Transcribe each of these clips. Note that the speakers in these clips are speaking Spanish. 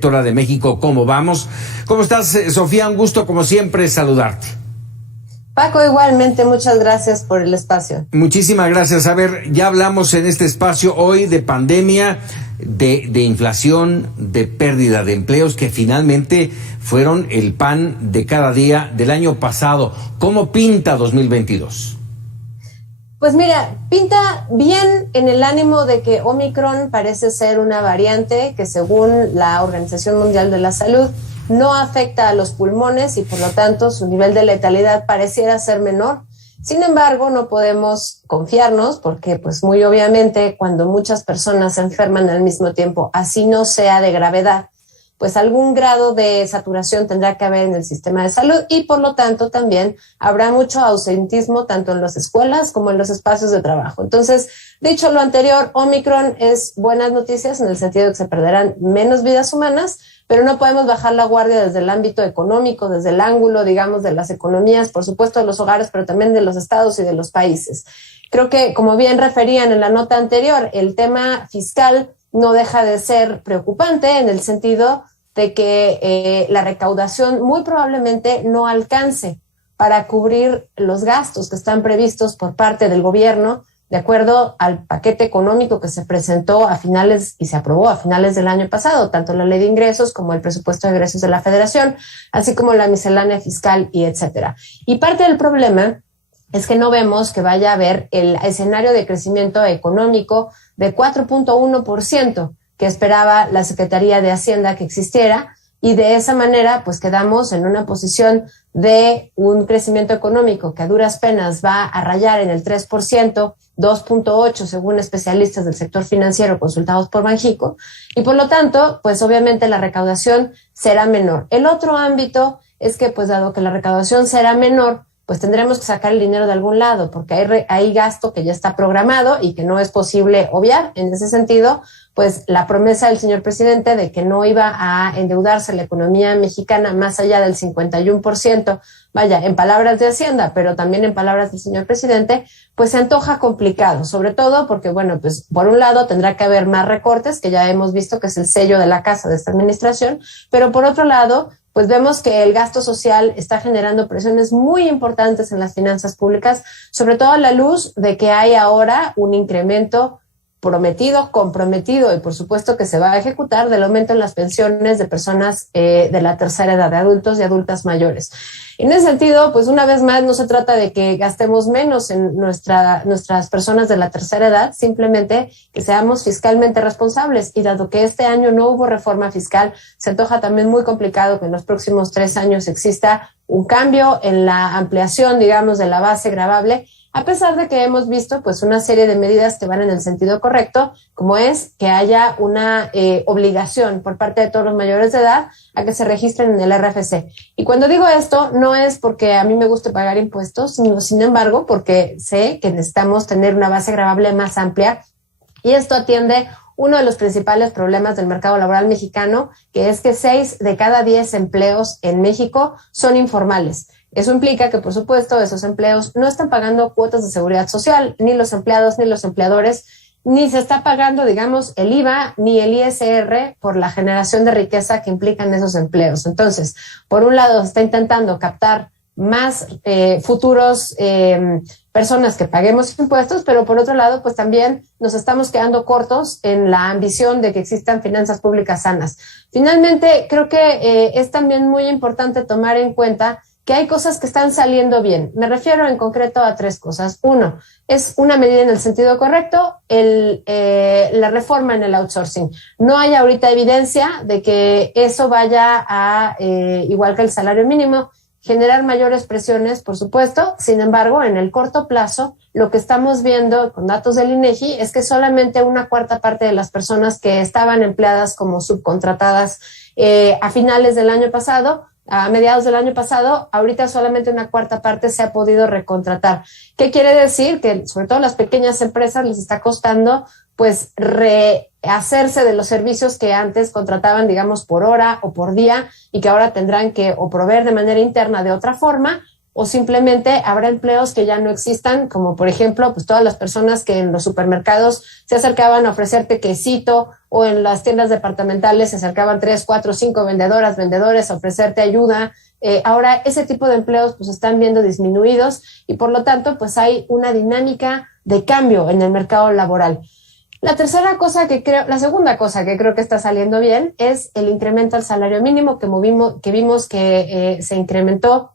de México, ¿cómo vamos? ¿Cómo estás, Sofía? Un gusto, como siempre, saludarte. Paco, igualmente, muchas gracias por el espacio. Muchísimas gracias. A ver, ya hablamos en este espacio hoy de pandemia, de inflación, de pérdida de empleos que finalmente fueron el pan de cada día del año pasado. ¿Cómo pinta 2022? Pues mira, pinta bien en el ánimo de que Omicron parece ser una variante que, según la Organización Mundial de la Salud, no afecta a los pulmones y por lo tanto su nivel de letalidad pareciera ser menor. Sin embargo, no podemos confiarnos porque, pues muy obviamente, cuando muchas personas se enferman al mismo tiempo, así no sea de gravedad, pues algún grado de saturación tendrá que haber en el sistema de salud y por lo tanto también habrá mucho ausentismo tanto en las escuelas como en los espacios de trabajo. Entonces, dicho lo anterior, Omicron es buenas noticias en el sentido de que se perderán menos vidas humanas, pero no podemos bajar la guardia desde el ámbito económico, desde el ángulo, digamos, de las economías, por supuesto de los hogares, pero también de los estados y de los países. Creo que, como bien referían en la nota anterior, el tema fiscal no deja de ser preocupante en el sentido de que la recaudación muy probablemente no alcance para cubrir los gastos que están previstos por parte del gobierno, de acuerdo al paquete económico que se presentó a finales y se aprobó a finales del año pasado, tanto la ley de ingresos como el presupuesto de egresos de la Federación, así como la miscelánea fiscal y etcétera. Y parte del problema es que no vemos que vaya a haber el escenario de crecimiento económico de 4.1%, que esperaba la Secretaría de Hacienda que existiera, y de esa manera pues quedamos en una posición de un crecimiento económico que a duras penas va a rayar en el 3%, 2.8% según especialistas del sector financiero consultados por Banxico, y por lo tanto pues obviamente la recaudación será menor. El otro ámbito es que pues dado que la recaudación será menor, pues tendremos que sacar el dinero de algún lado, porque hay gasto que ya está programado y que no es posible obviar. En ese sentido, pues la promesa del señor presidente de que no iba a endeudarse la economía mexicana más allá del 51%, vaya, en palabras de Hacienda, pero también en palabras del señor presidente, pues se antoja complicado, sobre todo porque, bueno, pues por un lado tendrá que haber más recortes, que ya hemos visto que es el sello de la casa de esta administración, pero por otro lado, pues vemos que el gasto social está generando presiones muy importantes en las finanzas públicas, sobre todo a la luz de que hay ahora un incremento prometido, comprometido y por supuesto que se va a ejecutar del aumento en las pensiones de personas de la tercera edad, de adultos y adultas mayores. En ese sentido, pues una vez más no se trata de que gastemos menos en nuestras personas de la tercera edad, simplemente que seamos fiscalmente responsables, y dado que este año no hubo reforma fiscal, se antoja también muy complicado que en los próximos 3 años exista un cambio en la ampliación, digamos, de la base gravable, a pesar de que hemos visto pues una serie de medidas que van en el sentido correcto, como es que haya una obligación por parte de todos los mayores de edad a que se registren en el RFC. Y cuando digo esto, no es porque a mí me guste pagar impuestos, sino, sin embargo, porque sé que necesitamos tener una base gravable más amplia, y esto atiende uno de los principales problemas del mercado laboral mexicano, que es que 6 de cada 10 empleos en México son informales. Eso implica que, por supuesto, esos empleos no están pagando cuotas de seguridad social, ni los empleados ni los empleadores, ni se está pagando, digamos, el IVA ni el ISR por la generación de riqueza que implican esos empleos. Entonces, por un lado, se está intentando captar más futuros personas que paguemos impuestos, pero por otro lado, pues también nos estamos quedando cortos en la ambición de que existan finanzas públicas sanas. Finalmente, creo que es también muy importante tomar en cuenta que hay cosas que están saliendo bien. Me refiero en concreto a 3 cosas. 1, es una medida en el sentido correcto, la reforma en el outsourcing. No hay ahorita evidencia de que eso vaya a, igual que el salario mínimo, generar mayores presiones, por supuesto. Sin embargo, en el corto plazo, lo que estamos viendo con datos del INEGI es que solamente 1/4 parte de las personas que estaban empleadas como subcontratadas a finales del año pasado, a mediados del año pasado, ahorita solamente 1/4 parte se ha podido recontratar. ¿Qué quiere decir? Que sobre todo las pequeñas empresas les está costando pues rehacerse de los servicios que antes contrataban, digamos, por hora o por día, y que ahora tendrán que o proveer de manera interna de otra forma, o simplemente habrá empleos que ya no existan, como por ejemplo, pues todas las personas que en los supermercados se acercaban a ofrecerte quesito, o en las tiendas departamentales se acercaban 3, 4, 5 vendedores a ofrecerte ayuda. Ahora ese tipo de empleos pues están viendo disminuidos y por lo tanto pues hay una dinámica de cambio en el mercado laboral. La segunda cosa que creo que está saliendo bien es el incremento al salario mínimo que vimos que se incrementó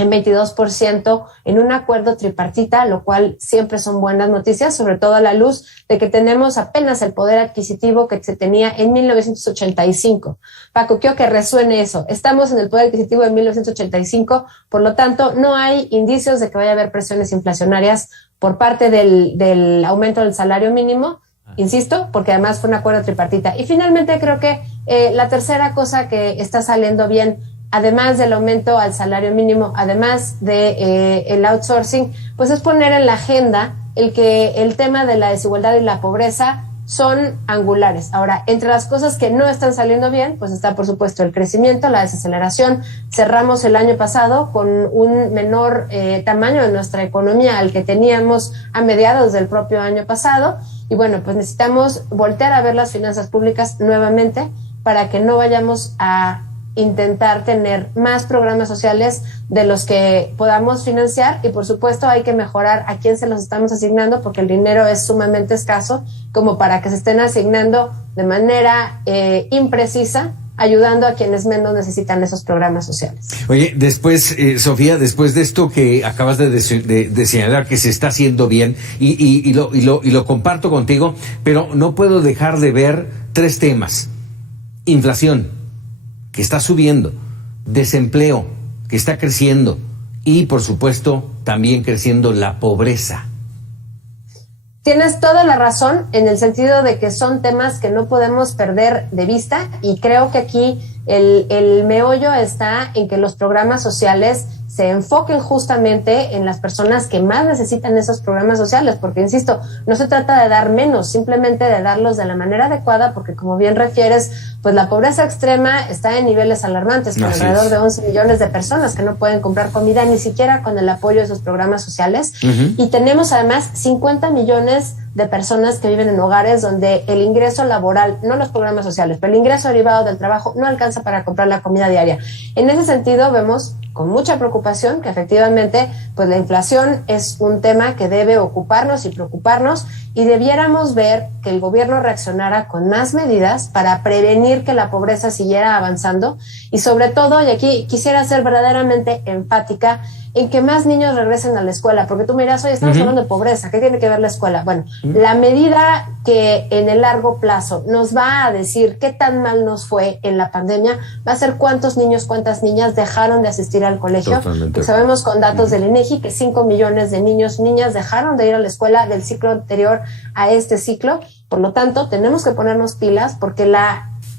en 22% en un acuerdo tripartita, lo cual siempre son buenas noticias, sobre todo a la luz de que tenemos apenas el poder adquisitivo que se tenía en 1985. Paco, quiero que resuene eso. Estamos en el poder adquisitivo de 1985, por lo tanto, no hay indicios de que vaya a haber presiones inflacionarias por parte del aumento del salario mínimo, insisto, porque además fue un acuerdo tripartita. Y finalmente creo que la tercera cosa que está saliendo bien, además del aumento al salario mínimo, además de el outsourcing, pues es poner en la agenda el tema de la desigualdad y la pobreza son angulares. Ahora, entre las cosas que no están saliendo bien, pues está por supuesto el crecimiento, la desaceleración. Cerramos el año pasado con un menor tamaño de nuestra economía al que teníamos a mediados del propio año pasado. Y bueno, pues necesitamos voltear a ver las finanzas públicas nuevamente para que no vayamos a intentar tener más programas sociales de los que podamos financiar y por supuesto hay que mejorar a quién se los estamos asignando porque el dinero es sumamente escaso como para que se estén asignando de manera imprecisa, ayudando a quienes menos necesitan esos programas sociales. Oye, después, Sofía, después de esto que acabas de señalar que se está haciendo bien y lo comparto contigo, pero no puedo dejar de ver tres temas. Inflación, que está subiendo, desempleo, que está creciendo y, por supuesto, también creciendo la pobreza. Tienes toda la razón en el sentido de que son temas que no podemos perder de vista y creo que aquí el meollo está en que los programas sociales se enfoquen justamente en las personas que más necesitan esos programas sociales, porque insisto, no se trata de dar menos, simplemente de darlos de la manera adecuada, porque como bien refieres, pues la pobreza extrema está en niveles alarmantes, con alrededor de 11 millones de personas que no pueden comprar comida ni siquiera con el apoyo de esos programas sociales. Y tenemos además 50 millones de personas que viven en hogares donde el ingreso laboral, no los programas sociales, pero el ingreso derivado del trabajo no alcanza para comprar la comida diaria. En ese sentido, vemos con mucha preocupación que efectivamente pues la inflación es un tema que debe ocuparnos y preocuparnos y debiéramos ver que el gobierno reaccionara con más medidas para prevenir que la pobreza siguiera avanzando y sobre todo, y aquí quisiera ser verdaderamente enfática, en que más niños regresen a la escuela, porque tú miras, oye, estamos hablando de pobreza, ¿qué tiene que ver la escuela? Bueno, la medida que en el largo plazo nos va a decir qué tan mal nos fue en la pandemia, va a ser cuántos niños, cuántas niñas dejaron de asistir al colegio. Porque sabemos con datos del INEGI que 5 millones de niños, niñas dejaron de ir a la escuela del ciclo anterior a este ciclo. Por lo tanto, tenemos que ponernos pilas porque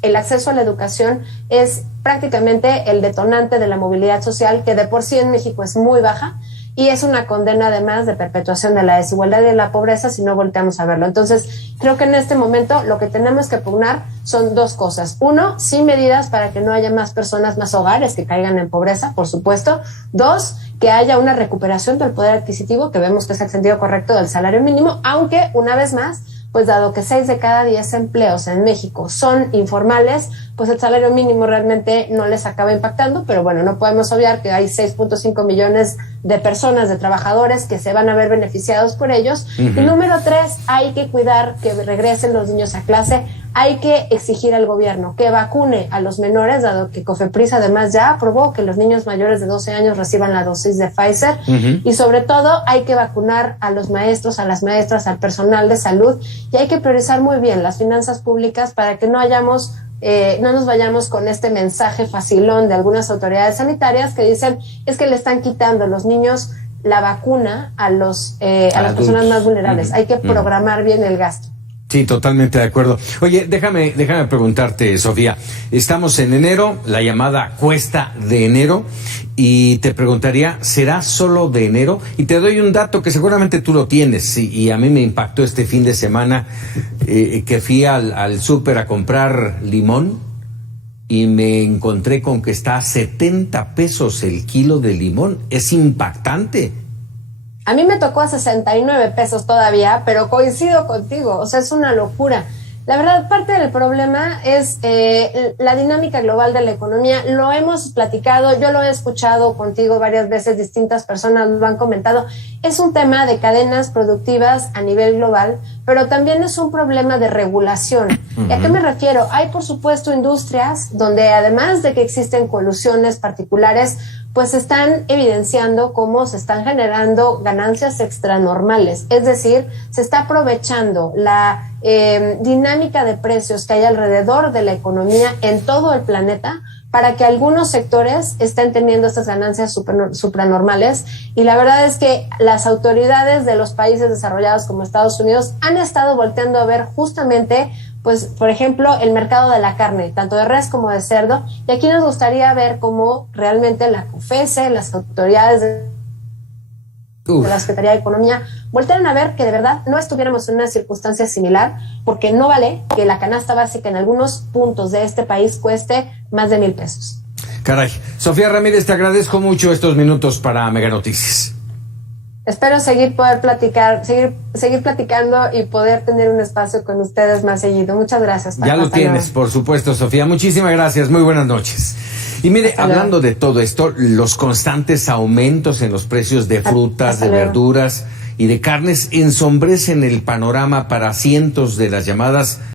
el acceso a la educación es prácticamente el detonante de la movilidad social, que de por sí en México es muy baja y es una condena además de perpetuación de la desigualdad y de la pobreza si no volteamos a verlo. Entonces, creo que en este momento lo que tenemos que pugnar son dos cosas. Uno, sí medidas para que no haya más personas, más hogares que caigan en pobreza, por supuesto. Dos, que haya una recuperación del poder adquisitivo, que vemos que es el sentido correcto del salario mínimo, aunque, una vez más, pues dado que 6 de cada 10 empleos en México son informales, pues el salario mínimo realmente no les acaba impactando, pero bueno, no podemos obviar que hay 6.5 millones de personas, de trabajadores que se van a ver beneficiados por ellos. Y número 3, hay que cuidar que regresen los niños a clase, hay que exigir al gobierno que vacune a los menores, dado que COFEPRIS además ya aprobó que los niños mayores de 12 años reciban la dosis de Pfizer, y sobre todo hay que vacunar a los maestros, a las maestras, al personal de salud, y hay que priorizar muy bien las finanzas públicas para que no nos vayamos con este mensaje facilón de algunas autoridades sanitarias que dicen es que le están quitando a los niños la vacuna a las personas más vulnerables. Hay que programar bien el gasto. Sí, totalmente de acuerdo. Oye, déjame preguntarte, Sofía. Estamos en enero, la llamada cuesta de enero, y te preguntaría, ¿será solo de enero? Y te doy un dato que seguramente tú lo tienes, y a mí me impactó este fin de semana que fui al súper a comprar limón, y me encontré con que está a 70 pesos el kilo de limón. Es impactante. A mí me tocó a 69 pesos todavía, pero coincido contigo, o sea, es una locura. La verdad, parte del problema es la dinámica global de la economía. Lo hemos platicado, yo lo he escuchado contigo varias veces, distintas personas lo han comentado. Es un tema de cadenas productivas a nivel global, pero también es un problema de regulación. ¿Y a qué me refiero? Hay, por supuesto, industrias donde además de que existen colusiones particulares, pues están evidenciando cómo se están generando ganancias extranormales. Es decir, se está aprovechando la dinámica de precios que hay alrededor de la economía en todo el planeta para que algunos sectores estén teniendo estas ganancias supranormales. Y la verdad es que las autoridades de los países desarrollados como Estados Unidos han estado volteando a ver justamente, pues, por ejemplo, el mercado de la carne, tanto de res como de cerdo. Y aquí nos gustaría ver cómo realmente la COFECE, las autoridades de la Secretaría de Economía, voltearon a ver que de verdad no estuviéramos en una circunstancia similar, porque no vale que la canasta básica en algunos puntos de este país cueste más de 1,000 pesos. Caray. Sofía Ramírez, te agradezco mucho estos minutos para Mega Noticias. Espero seguir platicando y poder tener un espacio con ustedes más seguido. Muchas gracias. Ya lo tienes, por supuesto, Sofía. Muchísimas gracias. Muy buenas noches. Y mire, hablando de todo esto, los constantes aumentos en los precios de frutas, de verduras y de carnes ensombrecen el panorama para cientos de las llamadas